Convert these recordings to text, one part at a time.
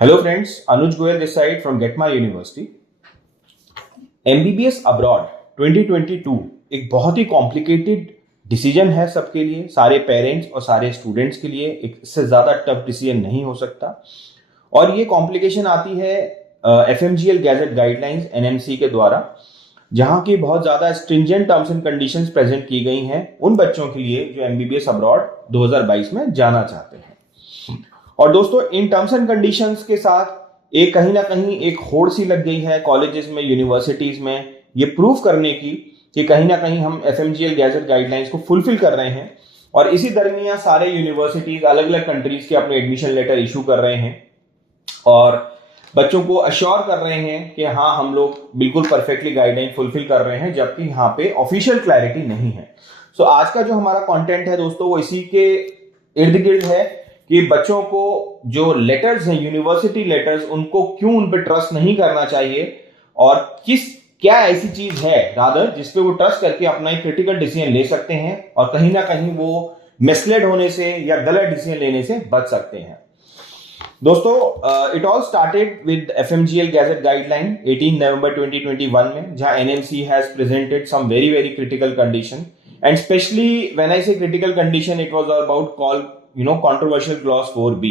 Hello friends, Anuj Goyal this side from Get My University. MBBS abroad 2022 एक बहुत ही complicated decision है सबके लिए, सारे पेरेंट्स और सारे स्टूडेंट्स के लिए एक इससे ज़्यादा टफ डिसीजन नहीं हो सकता। और ये कॉम्प्लिकेशन आती है FMGL गैजेट गाइडलाइंस NMC के द्वारा, जहां की बहुत ज़्यादा stringent terms and conditions present की गई हैं उन बच्चों के लिए जो MBBS अब्रॉड 2022 में जाना चाहते हैं। और दोस्तों, इन टर्म्स एंड कंडीशंस के साथ एक कहीं ना कहीं एक होड़ सी लग गई है कॉलेजेस में, यूनिवर्सिटीज में, ये प्रूव करने की कि कहीं ना कहीं हम FMGL गैजेट गाइडलाइंस को फुलफिल कर रहे हैं। और इसी दरमियान सारे यूनिवर्सिटीज अलग अलग कंट्रीज के अपने एडमिशन लेटर इशू कर रहे हैं और बच्चों को अश्योर कर रहे हैं कि हाँ, हम लोग बिल्कुल परफेक्टली गाइडलाइन फुलफिल कर रहे हैं, जबकि यहाँ पे ऑफिशियल क्लैरिटी नहीं है। सो आज का जो हमारा कंटेंट है दोस्तों, वो इसी के इर्द गिर्द है कि बच्चों को जो लेटर्स हैं, यूनिवर्सिटी लेटर्स, उनको क्यों उन पर ट्रस्ट नहीं करना चाहिए और क्या ऐसी चीज है रादर जिसपे वो ट्रस्ट करके अपना एक क्रिटिकल डिसीजन ले सकते हैं और कहीं ना कहीं वो मिसलेड होने से या गलत डिसीजन लेने से बच सकते हैं। दोस्तों, it all started with FMGL gazette guideline 18 नवंबर 2021 में, जहां NMC has presented some very very critical condition and specially when I say critical condition, it was about call controversial clause 4B।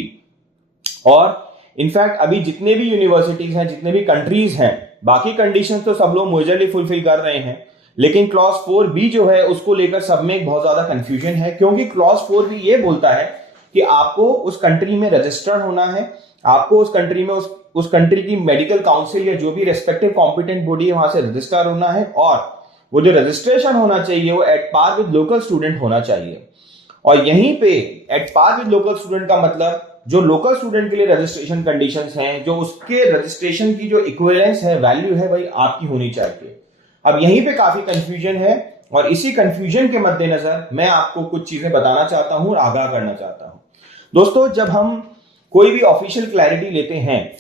और इनफैक्ट अभी जितने भी यूनिवर्सिटीज हैं, जितने भी कंट्रीज हैं, बाकी कंडीशंस तो सब लोग मेजरली फुलफिल कर रहे हैं, लेकिन क्लॉज 4B जो है उसको लेकर सब में बहुत ज्यादा कंफ्यूजन है, क्योंकि क्लॉज 4B ये बोलता है कि आपको उस कंट्री में रजिस्टर्ड होना है, आपको उस कंट्री में उस कंट्री की मेडिकल काउंसिल या जो भी रेस्पेक्टिव कॉम्पिटेंट बॉडी है वहां से रजिस्टर होना है, और वो जो रजिस्ट्रेशन होना चाहिए वो at par with local student होना चाहिए। और यहीं पे at par with local student का मतलब जो लोकल स्टूडेंट के लिए रजिस्ट्रेशन कंडीशंस हैं, जो उसके रजिस्ट्रेशन की जो इक्विवेलेंस है, वैल्यू है, वही आपकी होनी चाहिए। अब यहीं पे काफी कंफ्यूजन है और इसी कंफ्यूजन के मद्देनजर मैं आपको कुछ चीजें बताना चाहता हूं और आगाह करना चाहता हूं। दोस्तों, जब हम कोई भी ऑफिशियल क्लैरिटी लेते हैं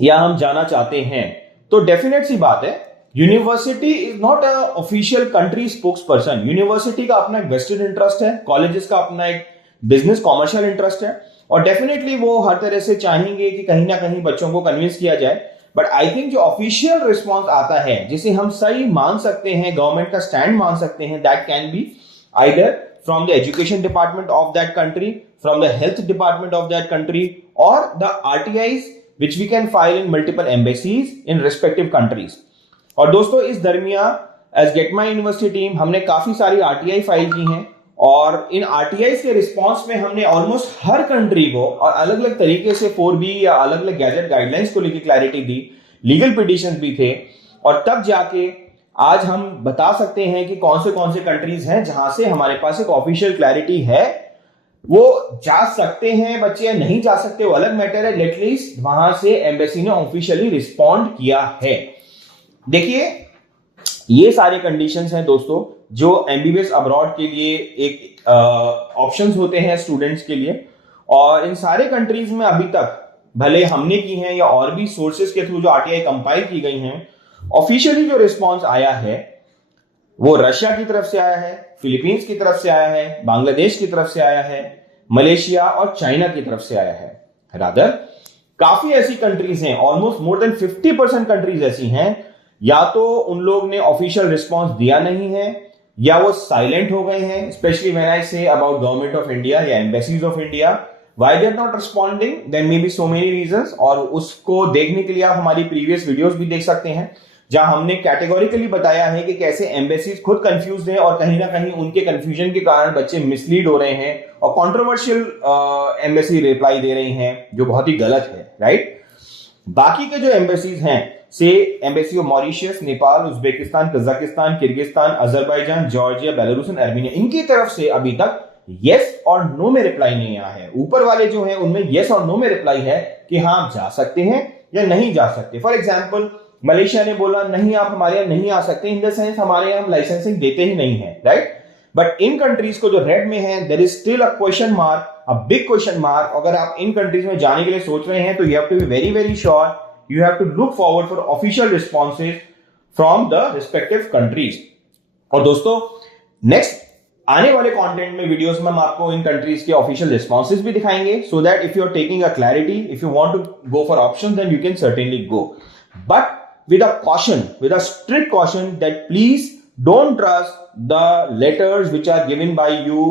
या हम जाना चाहते हैं तो डेफिनेट सी बात है, university is not a official country spokes person. University का अपना एक वेस्टेड इंटरेस्ट है, कॉलेजेस का अपना एक बिजनेस कॉमर्शियल इंटरेस्ट है, और डेफिनेटली वो हर तरह से चाहेंगे कि कहीं ना कहीं बच्चों को कन्विंस किया जाए। बट आई थिंक जो ऑफिशियल रिस्पॉन्स आता है, जिसे हम सही मान सकते हैं, गवर्नमेंट का स्टैंड मान सकते हैं, that can be either from the education department of that country, from the health department of that country, और the RTIs which we can file in multiple embassies in respective countries। और दोस्तों, इस दरमियान as Get My University team हमने काफी सारी RTI file की हैं और इन RTIs के रिस्पांस में हमने ऑलमोस्ट हर कंट्री को और अलग अलग तरीके से 4B या अलग अलग गैजेट गाइडलाइंस को लेकर क्लैरिटी दी, लीगल पिटिशंस भी थे, और तब जाके आज हम बता सकते हैं कि कौन से कंट्रीज हैं जहां से हमारे पास एक ऑफिशियल क्लैरिटी है। वो जा सकते हैं बच्चे या नहीं जा सकते वो अलग मैटर है, एटलीस्ट वहां से एम्बेसी ने ऑफिशियली रिस्पॉन्ड किया है। देखिए, ये सारे कंडीशंस हैं दोस्तों जो MBBS अब्रॉड के लिए एक ऑप्शंस होते हैं स्टूडेंट्स के लिए, और इन सारे कंट्रीज में अभी तक भले हमने की हैं या और भी सोर्सेज के थ्रू जो RTI कंपाइल की गई हैं, ऑफिशियली जो रिस्पॉन्स आया है वो रशिया की तरफ से आया है, फिलीपींस की तरफ से आया है, बांग्लादेश की तरफ से आया है, मलेशिया और चाइना की तरफ से आया है। रादर काफी ऐसी कंट्रीज हैं, ऑलमोस्ट मोर देन 50% कंट्रीज ऐसी हैं, या तो उन लोग ने ऑफिशियल रिस्पॉन्स दिया नहीं है या वो साइलेंट हो गए हैं, specially when I say about government of India या embassies of India. Why they are not responding, there may be so many reasons, और उसको देखने के लिए आप हमारी प्रीवियस वीडियोस भी देख सकते हैं, जहां हमने कैटेगोरिकली बताया है कि कैसे एम्बेसीज खुद कंफ्यूज हैं और कहीं ना कहीं उनके कंफ्यूजन के कारण बच्चे मिसलीड हो रहे हैं और कंट्रोवर्शियल एम्बेसी रिप्लाई दे रही हैं, जो बहुत ही गलत है, राइट। बाकी के जो एम्बेसीज हैं, से embassy of Mauritius, Nepal, Uzbekistan, Kazakhstan, Kyrgyzstan, Azerbaijan, Georgia, Belarus and Armenia, इनकी तरफ से अभी तक यस और नो में रिप्लाई नहीं आया है। ऊपर वाले जो है उनमें यस और नो में रिप्लाई है कि हाँ, आप जा सकते हैं या नहीं जा सकते। फॉर एग्जाम्पल, मलेशिया ने बोला नहीं, आप हमारे यहाँ नहीं आ सकते, इन द सेंस हमारे यहाँ हम लाइसेंसिंग देते ही नहीं है, राइट। बट इन कंट्रीज को जो रेड में है, there is still a question mark, a big question mark. अगर आप इन कंट्रीज में जाने के लिए सोच रहे हैं तो you have to be very very sure, you have to look forward for official responses from the respective countries। और दोस्तों, नेक्स्ट आने वाले कंटेंट में वीडियोस में हम आपको इन कंट्रीज के ऑफिशियल रिस्पॉन्सेज भी दिखाएंगे, so that if you are taking a clarity, if you want to go for option, then you can certainly go, but with a caution, with a strict caution that please don't trust the letters which are given by you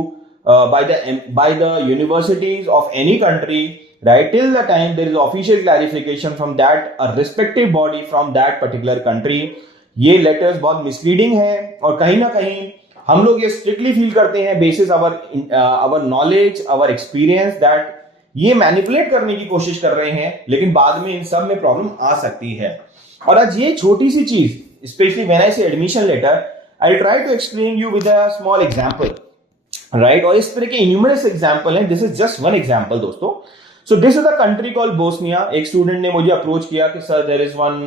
by the universities of any country, right, till the time there is official clarification from that a respective body from that particular country. ये letters बहुत misleading है और कहीं ना कहीं हम लोग ये strictly feel करते हैं basis our knowledge, our experience, that ये मैनिपुलेट करने की कोशिश कर रहे हैं, लेकिन बाद में इन सब में प्रॉब्लम आ सकती है। और आज ये छोटी सी चीज, specially when I say admission letter, I try to explain you with a small example, right. और इस तरह के न्यूमरस एग्जांपल हैं, this is just one example दोस्तों। So this is a country called Bosnia. एक स्टूडेंट ने मुझे approach किया कि sir there is one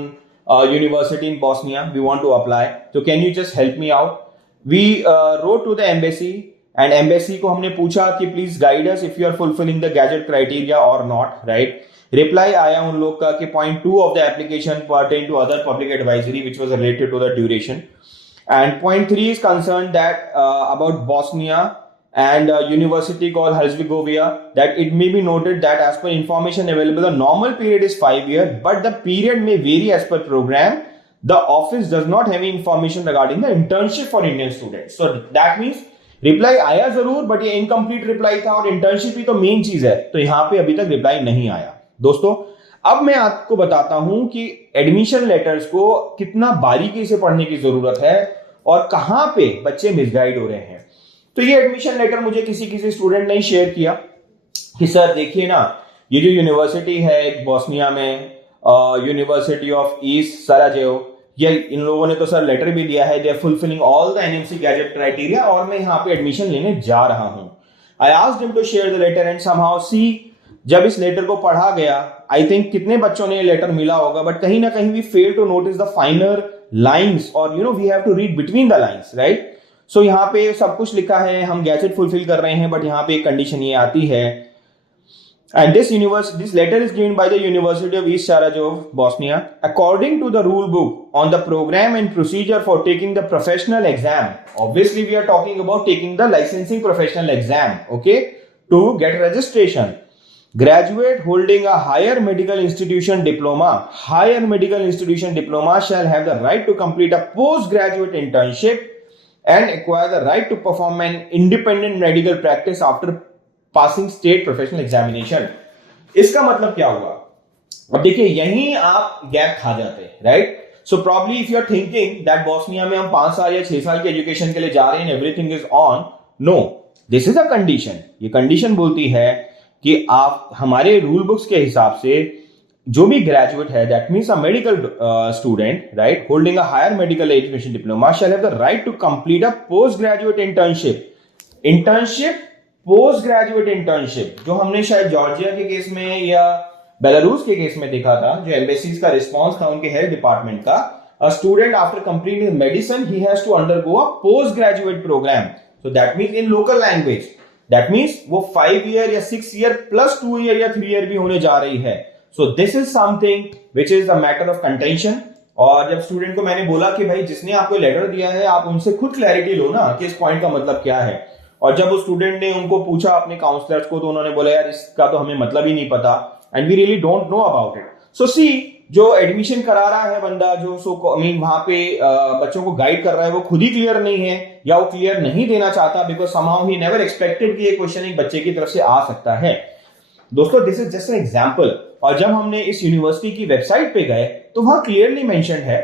university in Bosnia, we want to apply, तो can you just help me out. We wrote to the embassy, and embassy को हमने पूछा कि please guide us if you are fulfilling the gazette criteria or not, right. Reply आया उन लोग का कि point 2 of the application pertain to other public advisory which was related to the duration, and point 3 is concern that about Bosnia and university called Herzegovina, that it may be noted that as per information available, the normal period is 5 years, but the period may vary as per program. The office does not have information regarding the internship for Indian students. So that means reply आया जरूर, but ये incomplete reply था, और internship ही तो main चीज है, तो यहां पे अभी तक रिप्लाई नहीं आया। दोस्तों अब मैं आपको बताता हूं कि एडमिशन लेटर्स को कितना बारीकी से पढ़ने की जरूरत है और कहां पे बच्चे मिसगाइड हो रहे हैं। तो ये एडमिशन लेटर मुझे किसी स्टूडेंट ने शेयर किया कि सर देखिए ना, ये जो यूनिवर्सिटी है बोस्निया में, यूनिवर्सिटी ऑफ ईस्ट सराजेवो, ये इन लोगों ने तो सर लेटर भी दिया है, they are fulfilling all the NMC gazette criteria, और मैं यहाँ पे एडमिशन लेने जा रहा हूं। I asked him to share the letter and somehow see, जब इस लेटर को पढ़ा गया, आई थिंक कितने बच्चों ने ये लेटर मिला होगा, बट कहीं ना कहीं we fail to notice the finer lines, और we have to read between the lines, right. So यहाँ पे सब कुछ लिखा है, हम गैजेट फुलफिल कर रहे हैं, बट यहाँ पे एक कंडीशन ये आती है, and this letter is given by the University of East Sarajevo, Bosnia, according to the rule book on the program and procedure for taking the professional exam. Obviously we are talking about taking the licensing professional exam, okay, to get registration. Graduate holding a higher medical institution diploma shall have the right to complete a postgraduate internship and acquire the right to perform an independent medical practice after passing state professional examination. इसका मतलब क्या हुआ? अब देखिए यहीं आप gap खा जाते हैं, right. So probably if you are thinking that Bosnia में हम 5 साल या 6 साल के एजुकेशन के लिए जा रहे हैं, everything is on, no, this is a condition. ये कंडीशन बोलती है कि आप हमारे रूल बुक्स के हिसाब से जो भी ग्रेजुएट है, that means a medical student, right, holding a higher medical education diploma shall have the right to complete a post graduate internship post graduate internship, जो हमने शायद जॉर्जिया के केस में या बेलारूस के केस में देखा था, जो एम्बेसीज का रिस्पांस था उनके हेल्थ डिपार्टमेंट का, a student after completing medicine he has to undergo a post graduate programme, so that means in local language, that means वो 5 ईयर या 6 ईयर प्लस 2 ईयर या 3 ईयर भी होने जा रही है। सो this is something which is the matter of contention. और जब स्टूडेंट को मैंने बोला कि भाई जिसने आपको लेटर दिया है आप उनसे खुद क्लैरिटी लो ना कि इस पॉइंट का मतलब क्या है, और जब उस स्टूडेंट ने उनको पूछा अपने काउंसलर्स को, तो उन्होंने बोला यार इसका तो हमें मतलब ही नहीं पता, and we really don't know about it. So see, जो एडमिशन करा रहा है बंदा, जो वहां पे बच्चों को गाइड कर रहा है, वो खुद ही क्लियर नहीं है या वो क्लियर नहीं देना चाहता, because somehow he never expected कि ये क्वेश्चन एक बच्चे की तरफ से आ सकता है। दोस्तों this is just an example. और जब हमने इस यूनिवर्सिटी की वेबसाइट पे गए तो वहां क्लियरली मेंशन है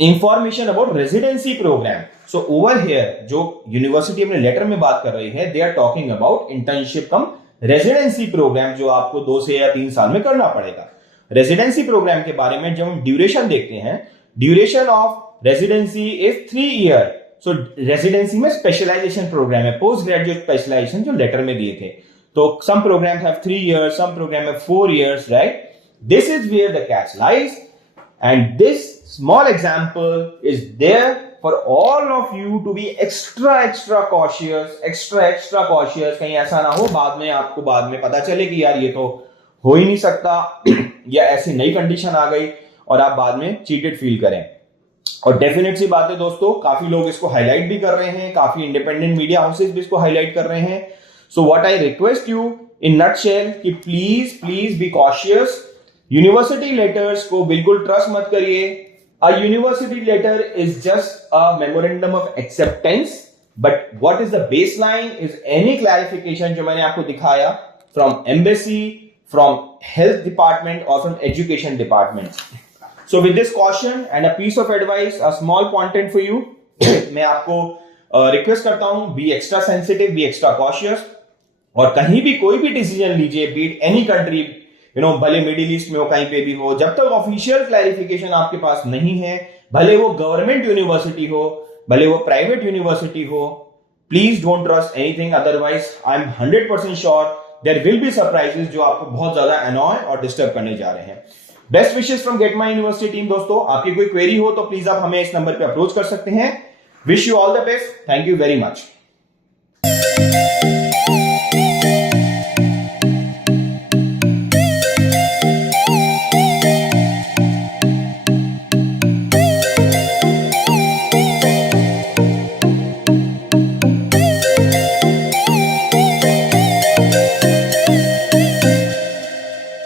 information about residency programme. So over here जो यूनिवर्सिटी अपने लेटर में बात कर रही है, they are talking about internship cum residency programme, जो आपको 2 से या 3 साल में करना पड़ेगा। रेजिडेंसी प्रोग्राम के बारे में जब हम ड्यूरेशन देखते हैं, duration of residency is 3 year. So residency में स्पेशलाइजेशन प्रोग्राम है, पोस्ट ग्रेजुएट स्पेशलाइजेशन जो लेटर में दिए थे, तो some programs have 3 years, some program have 4 years, right? This is where the catch lies, and this small example is there for all of you to be extra cautious, extra cautious। कहीं ऐसा ना हो बाद में आपको बाद में पता चले कि यार ये तो हो ही नहीं सकता या ऐसी नई कंडीशन आ गई और आप बाद में चीटेड फील करें। और डेफिनेट सी बात है दोस्तों, काफी लोग इसको हाईलाइट भी कर रहे हैं, काफी इंडिपेंडेंट मीडिया हाउसेस भी इसको हाईलाइट कर रहे हैं. So what I request you in nutshell कि please be cautious. University letters को बिल्कुल ट्रस्ट मत करिए. A university letter is just a memorandum of acceptance, but what is the baseline is any clarification जो मैंने आपको दिखाया from embassy, from health department और from education department. So with this caution and a piece of advice, a small content for you, मैं आपको request करता हूं, be extra sensitive, be extra cautious. और कहीं भी कोई भी डिसीजन लीजिए, बीट एनी कंट्री, भले मिडिल ईस्ट में हो, कहीं पे भी हो, जब तक ऑफिशियल क्लैरिफिकेशन आपके पास नहीं है, भले वो गवर्नमेंट यूनिवर्सिटी हो, भले वो प्राइवेट यूनिवर्सिटी हो, please don't trust anything. Otherwise I am 100% sure there will be surprises जो आपको बहुत ज्यादा अनॉय और डिस्टर्ब करने जा रहे हैं. Best wishes from gate My University team. दोस्तों, आपकी कोई क्वेरी हो तो प्लीज आप हमें इस नंबर पे अप्रोच कर सकते हैं. Wish you all the best. Thank you very much.